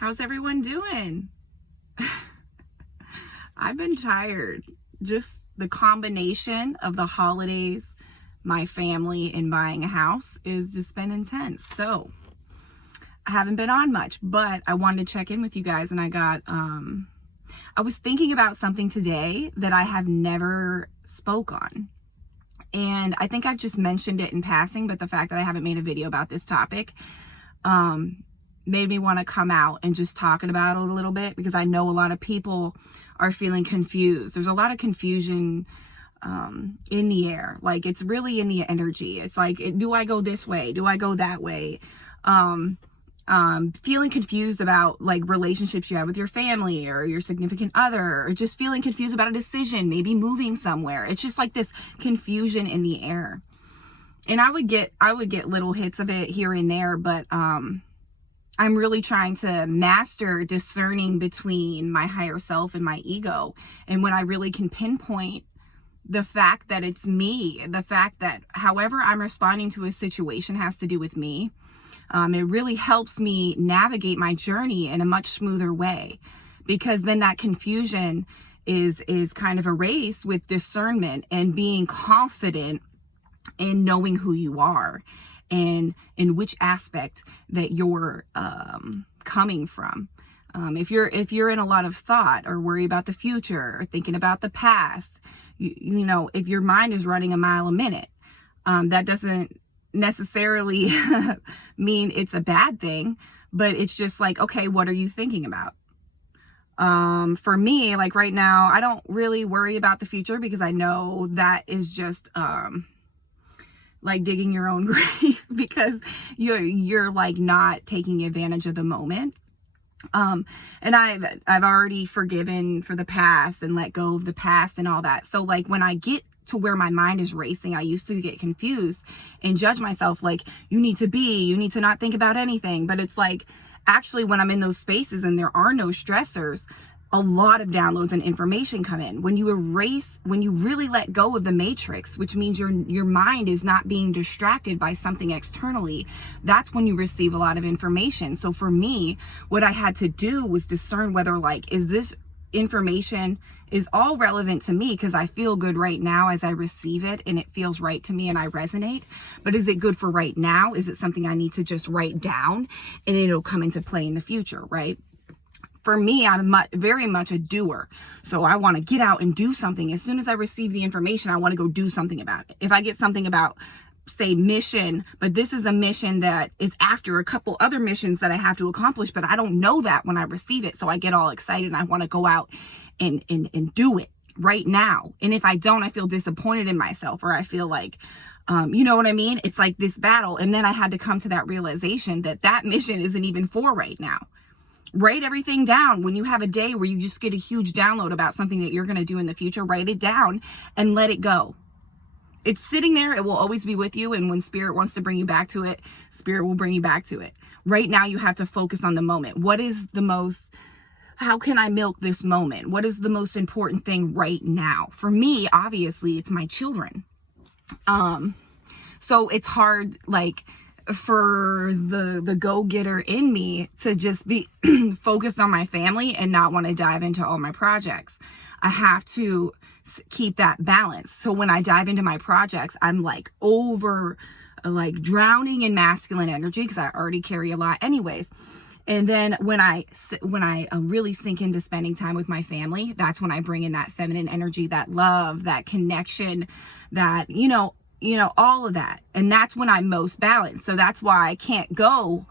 How's everyone doing? I've been tired. Just the combination of the holidays, my family, and buying a house is just been intense. So I haven't been on much, but I wanted to check in with you guys, and I was thinking about something today that I have never spoke on. And I think I've just mentioned it in passing, but the fact that I haven't made a video about this topic made me want to come out and just talking about it a little bit, because I know a lot of people are feeling confused. There's a lot of confusion in the air. Like, it's really in the energy. It's like, do I go this way? Do I go that way? Feeling confused about like relationships you have with your family or your significant other, or just feeling confused about a decision, maybe moving somewhere. It's just like this confusion in the air. And I would get little hits of it here and there, but I'm really trying to master discerning between my higher self and my ego. And when I really can pinpoint the fact that it's me, the fact that however I'm responding to a situation has to do with me, it really helps me navigate my journey in a much smoother way, because then that confusion is kind of erased with discernment and being confident in knowing who you are and in which aspect that you're coming from. If you're in a lot of thought or worry about the future or thinking about the past, you know, if your mind is running a mile a minute, that doesn't necessarily mean it's a bad thing, but it's just like, okay, what are you thinking about? For me, like right now, I don't really worry about the future, because I know that is just like digging your own grave, because you're like not taking advantage of the moment. And I've already forgiven for the past and let go of the past and all that. So like when I get to where my mind is racing, I used to get confused and judge myself like, you need to not think about anything. But it's like, actually, when I'm in those spaces and there are no stressors, a lot of downloads and information come in. When you really let go of the matrix, which means your mind is not being distracted by something externally, that's when you receive a lot of information. So for me, what I had to do was discern whether like, is this information is all relevant to me because I feel good right now as I receive it and it feels right to me and I resonate, but is it good for right now? Is it something I need to just write down and it'll come into play in the future, right? For me, I'm very much a doer. So I want to get out and do something. As soon as I receive the information, I want to go do something about it. If I get something about, say, mission, but this is a mission that is after a couple other missions that I have to accomplish, but I don't know that when I receive it. So I get all excited and I want to go out and do it right now. And if I don't, I feel disappointed in myself, or I feel like, you know what I mean? It's like this battle. And then I had to come to that realization that that mission isn't even for right now. Write everything down. When you have a day where you just get a huge download about something that you're going to do in the future, write it down and let it go. It's sitting there. It will always be with you. And when spirit wants to bring you back to it, spirit will bring you back to it. Right now, you have to focus on the moment. How can I milk this moment? What is the most important thing right now? For me, obviously, it's my children. So it's hard, like, for the go-getter in me to just be focused on my family and not want to dive into all my projects. I have to keep that balance. So when I dive into my projects, I'm like drowning in masculine energy, because I already carry a lot anyways. And then when I really sink into spending time with my family, that's when I bring in that feminine energy, that love, that connection, that, you know, all of that. And that's when I'm most balanced. So that's why I can't go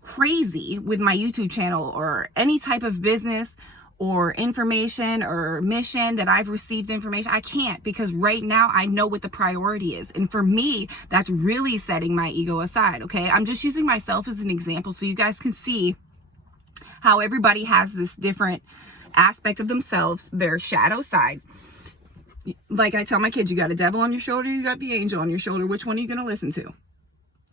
crazy with my YouTube channel or any type of business or information or mission that I've received information. I can't, because right now I know what the priority is. And for me, that's really setting my ego aside. Okay. I'm just using myself as an example so you guys can see how everybody has this different aspect of themselves, their shadow side. Like I tell my kids, you got a devil on your shoulder, you got the angel on your shoulder. Which one are you going to listen to?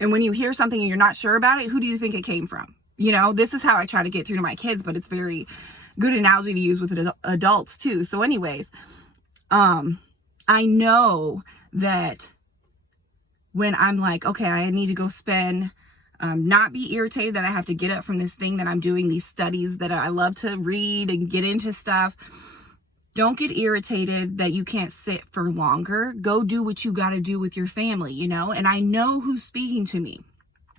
And when you hear something and you're not sure about it, who do you think it came from? You know, this is how I try to get through to my kids, but it's very good analogy to use with adults too. So anyways, I know that when I'm like, okay, I need to go spend Not be irritated that I have to get up from this thing that I'm doing, these studies that I love to read and get into stuff. Don't get irritated that you can't sit for longer. Go do what you got to do with your family, you know? And I know who's speaking to me.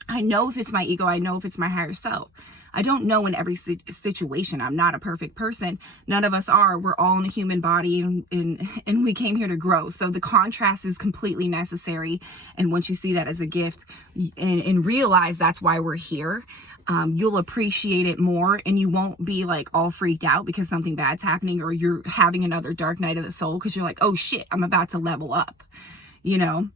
I know if it's my ego. I know if it's my higher self. I don't know in every situation. I'm not a perfect person. None of us are. We're all in a human body, and we came here to grow. So the contrast is completely necessary. And once you see that as a gift and realize that's why we're here, you'll appreciate it more, and you won't be like all freaked out because something bad's happening or you're having another dark night of the soul because you're like, oh shit, I'm about to level up, you know?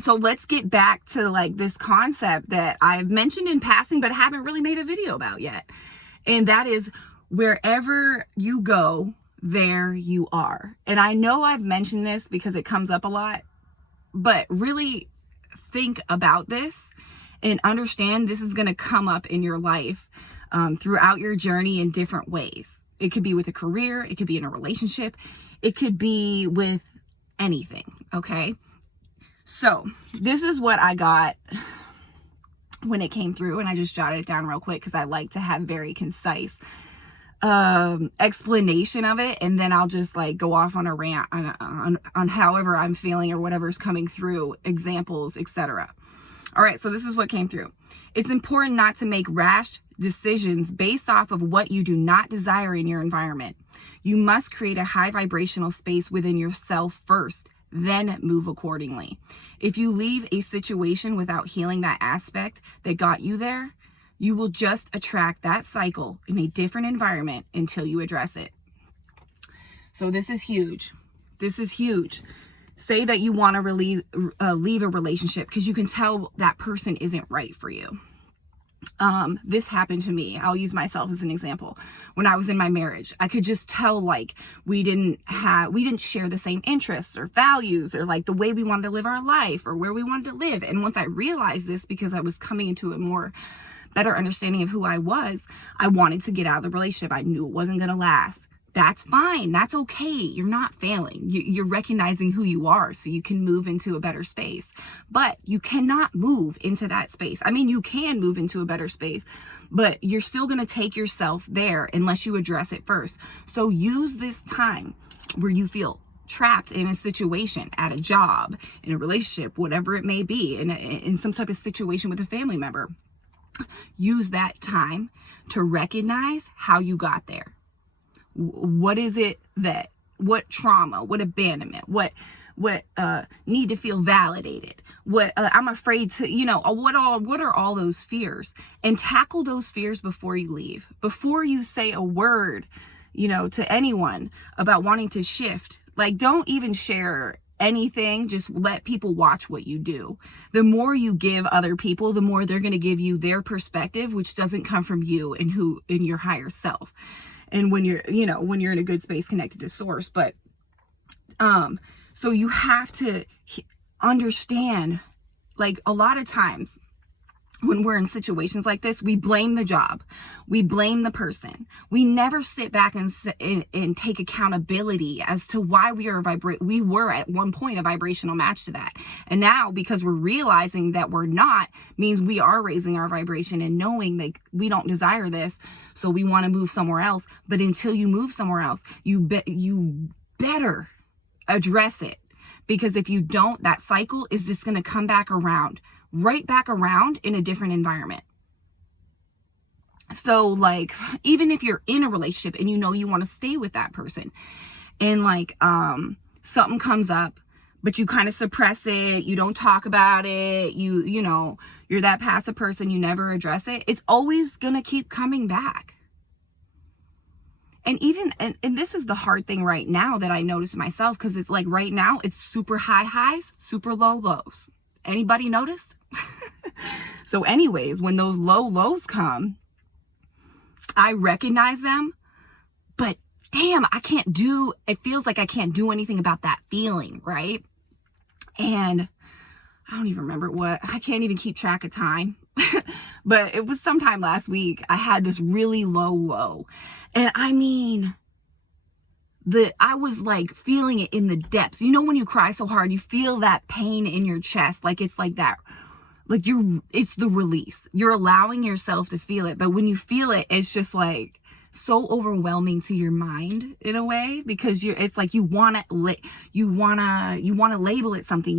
So let's get back to like this concept that I've mentioned in passing, but haven't really made a video about yet. And that is, wherever you go, there you are. And I know I've mentioned this because it comes up a lot, but really think about this and understand this is going to come up in your life throughout your journey in different ways. It could be with a career. It could be in a relationship. It could be with anything. Okay. So this is what I got when it came through, and I just jotted it down real quick because I like to have very concise explanation of it, and then I'll just like go off on a rant on however I'm feeling or whatever's coming through, examples, etc. All right, so this is what came through. It's important not to make rash decisions based off of what you do not desire in your environment. You must create a high vibrational space within yourself first, then move accordingly. If you leave a situation without healing that aspect that got you there, you will just attract that cycle in a different environment until you address it. So this is huge. This is huge. Say that you want to leave a relationship because you can tell that person isn't right for you. This happened to me. I'll use myself as an example. When I was in my marriage, I could just tell like we didn't share the same interests or values or like the way we wanted to live our life or where we wanted to live. And once I realized this, because I was coming into a more better understanding of who I was, I wanted to get out of the relationship. I knew it wasn't going to last. That's fine. That's okay. You're not failing. You're recognizing who you are so you can move into a better space. But you cannot move into that space. I mean, you can move into a better space, but you're still going to take yourself there unless you address it first. So use this time where you feel trapped in a situation, at a job, in a relationship, whatever it may be, in some type of situation with a family member. Use that time to recognize how you got there. What is it that, what trauma, what abandonment, what need to feel validated, what I'm afraid to, you know, what are all those fears, and tackle those fears before you leave, before you say a word, you know, to anyone about wanting to shift. Like, don't even share anything. Just let people watch what you do. The more you give other people, the more they're going to give you their perspective, which doesn't come from you and in your higher self. And when you're, you know, when you're in a good space connected to source. But, so you have to understand, like, a lot of times when we're in situations like this, we blame the job. We blame the person. We never sit back and take accountability as to why we were at one point a vibrational match to that. And now, because we're realizing that we're not, means we are raising our vibration and knowing that we don't desire this. So we want to move somewhere else. But until you move somewhere else, you better address it. Because if you don't, that cycle is just going to come back around. Right back around in a different environment. So like, even if you're in a relationship and you know you want to stay with that person, and like something comes up, but you kind of suppress it, you don't talk about it, you know, you're that passive person, you never address it, it's always gonna keep coming back. And even, and this is the hard thing right now that I notice myself, because it's like right now it's super high highs, super low lows. Anybody noticed? So anyways, when those low lows come, I recognize them, but damn, it feels like I can't do anything about that feeling, right? And I don't even remember I can't even keep track of time, but it was sometime last week. I had this really low. And I mean, I was like feeling it in the depths. You know, when you cry so hard, you feel that pain in your chest. Like it's like that, like it's the release. You're allowing yourself to feel it. But when you feel it, it's just like so overwhelming to your mind in a way, because it's like you want to label it something.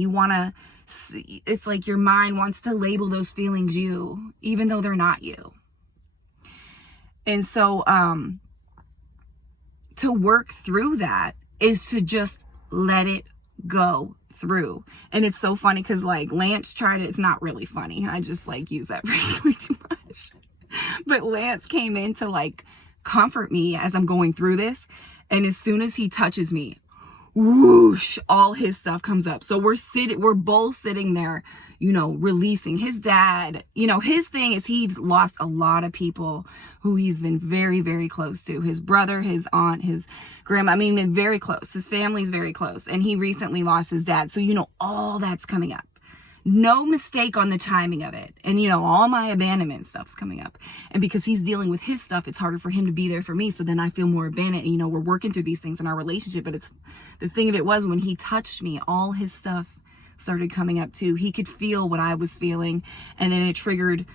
It's like your mind wants to label those feelings you, even though they're not you. And so to work through that is to just let it go through. And it's so funny because like Lance tried it. It's not really funny. I just like use that phrase way too much. But Lance came in to like comfort me as I'm going through this. And as soon as he touches me, whoosh, all his stuff comes up. So we're both sitting there, releasing. His dad, his thing is he's lost a lot of people who he's been very, very close to. His brother, his aunt, his grandma, very close. His family's very close. And he recently lost his dad. So, all that's coming up. No mistake on the timing of it. And, all my abandonment stuff's coming up. And because he's dealing with his stuff, it's harder for him to be there for me. So then I feel more abandoned. And, we're working through these things in our relationship. But the thing of it was, when he touched me, all his stuff started coming up too. He could feel what I was feeling. And then it triggered,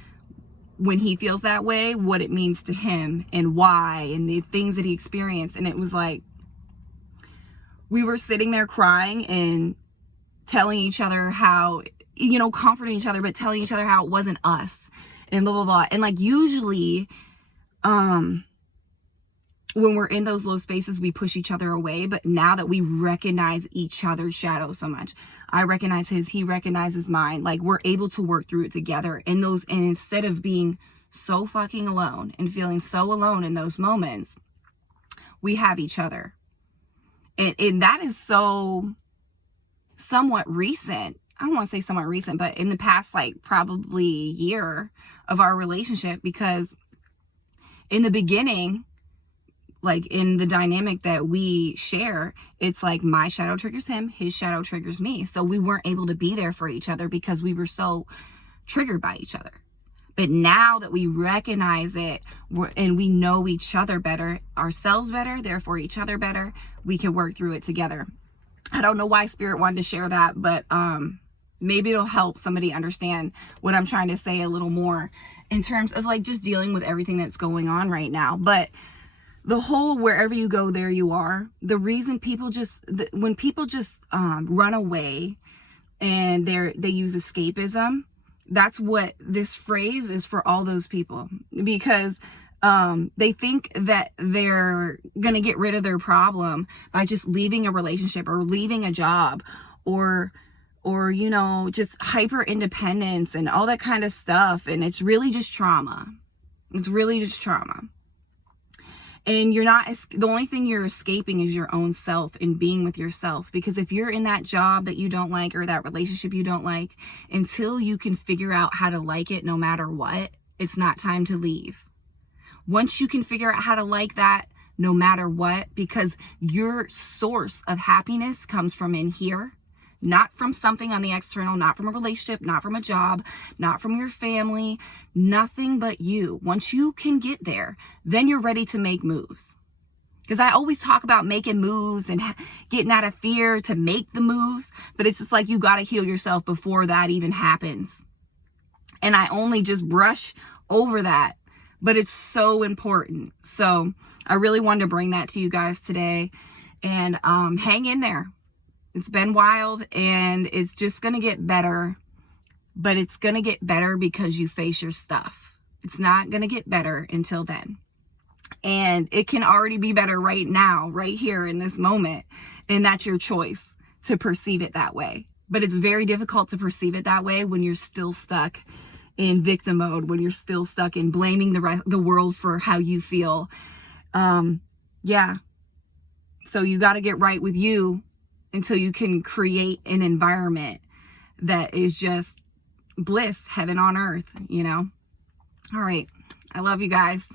when he feels that way, what it means to him and why and the things that he experienced. And it was like, we were sitting there crying and telling each other how, comforting each other, but telling each other how it wasn't us and blah, blah, blah. And like, usually, when we're in those low spaces, we push each other away. But now that we recognize each other's shadows so much, I recognize his, he recognizes mine. Like, we're able to work through it together. And instead of being so fucking alone and feeling so alone in those moments, we have each other. And that is so somewhat recent. I don't want to say somewhat recent, but in the past, like probably year of our relationship, because in the beginning, like in the dynamic that we share, it's like my shadow triggers him, his shadow triggers me. So we weren't able to be there for each other because we were so triggered by each other. But now that we recognize it and we know each other better, ourselves better, therefore each other better, we can work through it together. I don't know why Spirit wanted to share that, but maybe it'll help somebody understand what I'm trying to say a little more in terms of like just dealing with everything that's going on right now. But the whole wherever you go, there you are. The reason people when people just run away and they use escapism, that's what this phrase is for, all those people, because they think that they're gonna get rid of their problem by just leaving a relationship or leaving a job or just hyper independence and all that kind of stuff. And it's really just trauma. It's really just trauma. And the only thing you're escaping is your own self and being with yourself. Because if you're in that job that you don't like or that relationship you don't like, until you can figure out how to like it no matter what, it's not time to leave. Once you can figure out how to like that no matter what, because your source of happiness comes from in here, not from something on the external, not from a relationship, not from a job, not from your family, nothing but you. Once you can get there, then you're ready to make moves. Because I always talk about making moves and getting out of fear to make the moves, but it's just like you got to heal yourself before that even happens. And I only just brush over that, but it's so important. So I really wanted to bring that to you guys today, and hang in there. It's been wild and it's just going to get better, but it's going to get better because you face your stuff. It's not going to get better until then. And it can already be better right now, right here in this moment. And that's your choice to perceive it that way. But it's very difficult to perceive it that way when you're still stuck in victim mode, when you're still stuck in blaming the world for how you feel. Yeah. So you got to get right with you until you can create an environment that is just bliss, heaven on earth, All right. I love you guys.